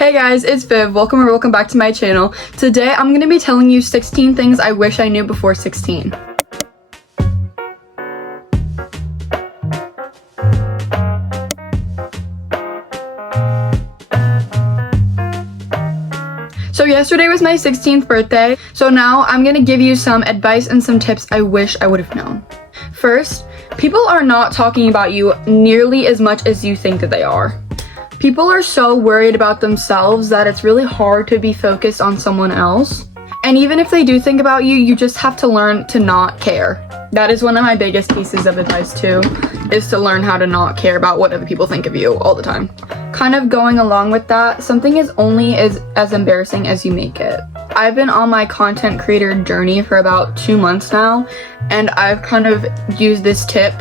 Hey guys, it's Viv. Welcome back to my channel. Today I'm going to be telling you 16 things I wish I knew before 16. So yesterday was my 16th birthday, so now I'm going to give you some advice and some tips I wish I would have known. First, people are not talking about you nearly as much as you think that they are. People are so worried about themselves that it's really hard to be focused on someone else. And even if they do think about you, you just have to learn to not care. That is one of my biggest pieces of advice too, is to learn how to not care about what other people think of you all the time. Kind of going along with that, something is only as embarrassing as you make it. I've been on my content creator journey for about 2 months now, and I've kind of used this tip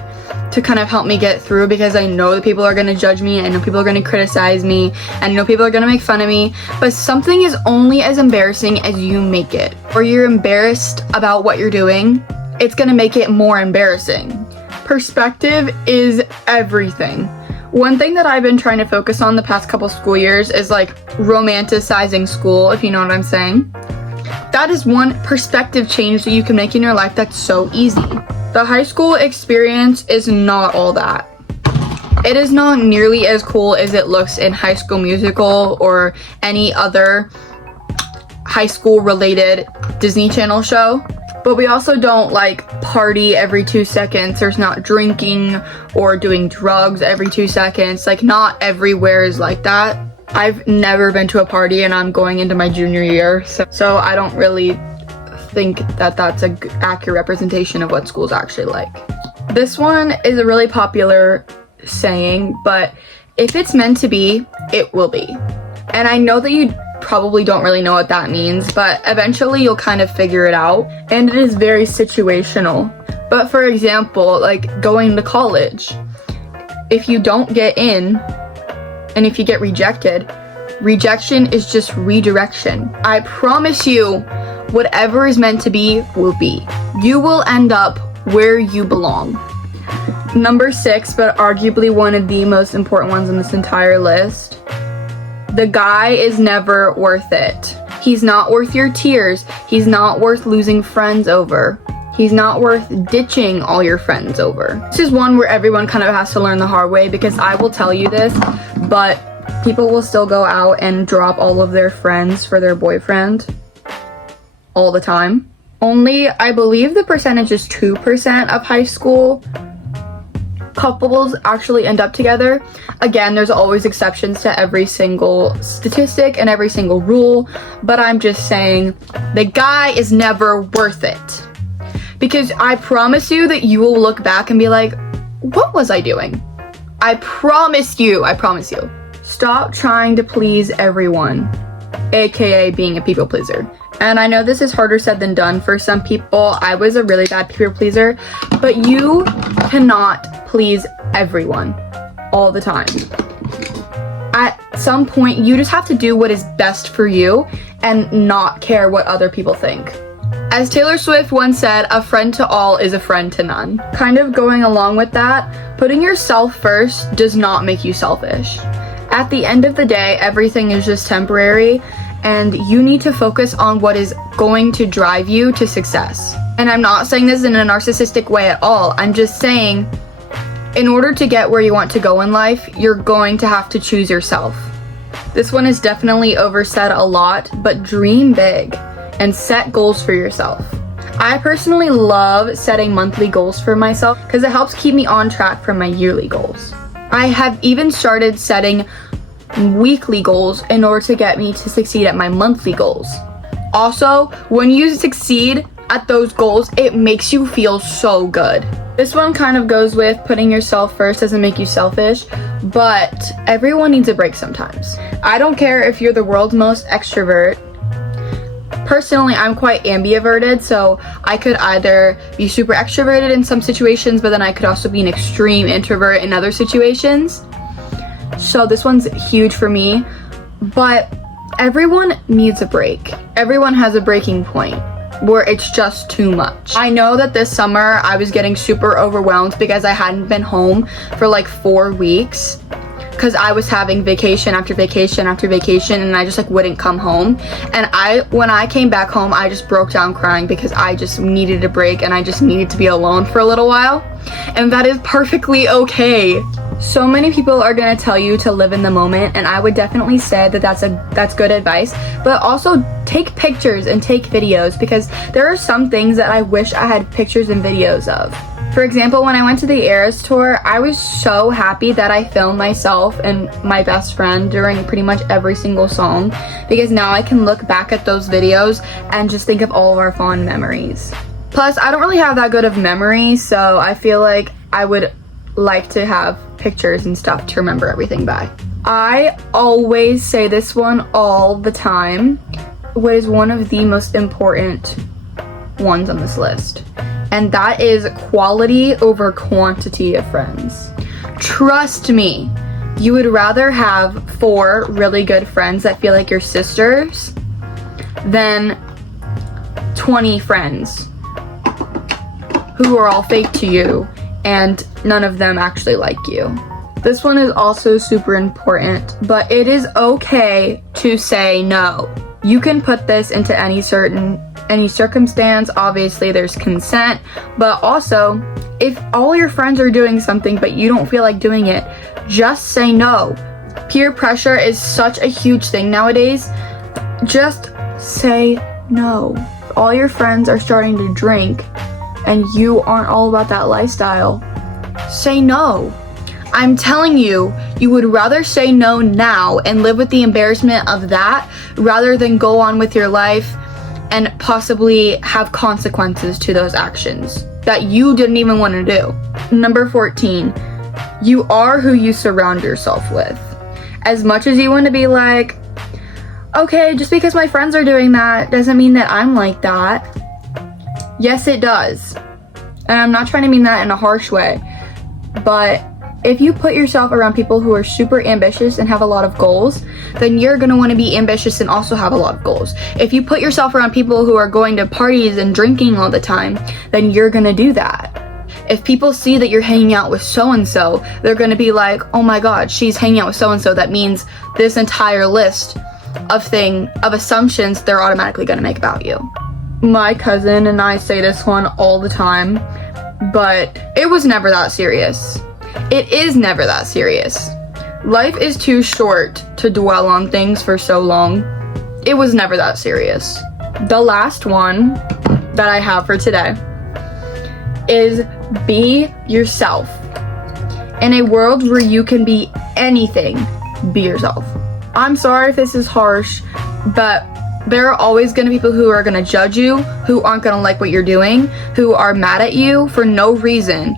to kind of help me get through, because I know that people are going to judge me, I know people are going to criticize me, and I know people are going to make fun of me, but something is only as embarrassing as you make it. Or you're embarrassed about what you're doing, it's going to make it more embarrassing. Perspective is everything. One thing that I've been trying to focus on the past couple school years is like romanticizing school, if you know what I'm saying. That is one perspective change that you can make in your life that's so easy. The high school experience is not all that. It is not nearly as cool as it looks in High School Musical or any other high school related Disney Channel show. But we also don't like party every 2 seconds. There's not drinking or doing drugs every 2 seconds. Like, not everywhere is like that. I've never been to a party and I'm going into my junior year. So I don't really think that that's a accurate representation of what school's actually like. This one is a really popular saying, but if it's meant to be, it will be. And I know that you probably don't really know what that means, but eventually you'll kind of figure it out, and it is very situational. But for example, like going to college, if you don't get in and if you get rejected, rejection is just redirection. I promise you, whatever is meant to be will be. You will end up where you belong. Number 6, but arguably one of the most important ones on this entire list. The guy is never worth it. He's not worth your tears. He's not worth losing friends over. He's not worth ditching all your friends over. This is one where everyone kind of has to learn the hard way, because I will tell you this, but people will still go out and drop all of their friends for their boyfriend all the time. Only, I believe the percentage is 2% of high school couples actually end up together. Again, there's always exceptions to every single statistic and every single rule, but I'm just saying the guy is never worth it. Because I promise you that you will look back and be like, what was I doing? I promise you. Stop trying to please everyone, aka being a people pleaser. And I know this is harder said than done for some people. I was a really bad people pleaser, but you cannot please everyone all the time. At some point, you just have to do what is best for you and not care what other people think. As Taylor Swift once said, a friend to all is a friend to none. Kind of going along with that, putting yourself first does not make you selfish. At the end of the day, everything is just temporary, and you need to focus on what is going to drive you to success. And I'm not saying this in a narcissistic way at all. I'm just saying, in order to get where you want to go in life, you're going to have to choose yourself. This one is definitely oversaid a lot, but dream big and set goals for yourself. I personally love setting monthly goals for myself because it helps keep me on track for my yearly goals. I have even started setting weekly goals in order to get me to succeed at my monthly goals. Also, when you succeed at those goals, it makes you feel so good. This one kind of goes with putting yourself first doesn't make you selfish, but everyone needs a break sometimes. I don't care if you're the world's most extrovert. Personally, I'm quite ambiverted, so I could either be super extroverted in some situations, but then I could also be an extreme introvert in other situations. So this one's huge for me, but everyone needs a break. Everyone has a breaking point where it's just too much. I know that this summer I was getting super overwhelmed because I hadn't been home for like 4 weeks. because I was having vacation after vacation after vacation, and I just like wouldn't come home. And when I came back home, I just broke down crying because I just needed a break and I just needed to be alone for a little while. And that is perfectly okay. So many people are gonna tell you to live in the moment, and I would definitely say that that's good advice. But also take pictures and take videos, because there are some things that I wish I had pictures and videos of. For example, when I went to the Eras tour, I was so happy that I filmed myself and my best friend during pretty much every single song, because now I can look back at those videos and just think of all of our fond memories. Plus, I don't really have that good of memory, so I feel like I would like to have pictures and stuff to remember everything by. I always say this one all the time, what is one of the most important ones on this list, and that is quality over quantity of friends. Trust me, you would rather have 4 really good friends that feel like your sisters than 20 friends who are all fake to you and none of them actually like you. This one is also super important, but it is okay to say no. You can put this into any circumstance. Obviously there's consent, but also if all your friends are doing something but you don't feel like doing it, just say no. Peer pressure is such a huge thing nowadays. Just say no. If all your friends are starting to drink and you aren't all about that lifestyle, say no. I'm telling you, you would rather say no now and live with the embarrassment of that rather than go on with your life and possibly have consequences to those actions that you didn't even want to do. Number 14, you are who you surround yourself with. As much as you want to be like, okay, just because my friends are doing that doesn't mean that I'm like that. Yes, it does. And I'm not trying to mean that in a harsh way, but if you put yourself around people who are super ambitious and have a lot of goals, then you're going to want to be ambitious and also have a lot of goals. If you put yourself around people who are going to parties and drinking all the time, then you're going to do that. If people see that you're hanging out with so-and-so, they're going to be like, oh my god, she's hanging out with so-and-so. That means this entire list of assumptions they're automatically going to make about you. My cousin and I say this one all the time, but it was never that serious. It is never that serious. Life is too short to dwell on things for so long. It was never that serious. The last one that I have for today is be yourself. In a world where you can be anything, be yourself. I'm sorry if this is harsh, but there are always going to be people who are going to judge you, who aren't going to like what you're doing, who are mad at you for no reason.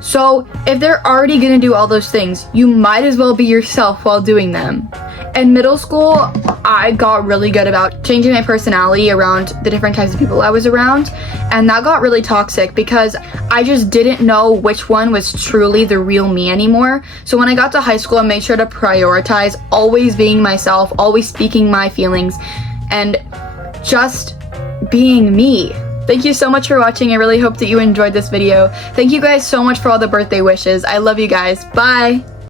So if they're already going to do all those things, you might as well be yourself while doing them. In middle school, I got really good about changing my personality around the different types of people I was around, and that got really toxic because I just didn't know which one was truly the real me anymore. So when I got to high school, I made sure to prioritize always being myself, always speaking my feelings, and just being me. Thank you so much for watching. I really hope that you enjoyed this video. Thank you guys so much for all the birthday wishes. I love you guys. Bye!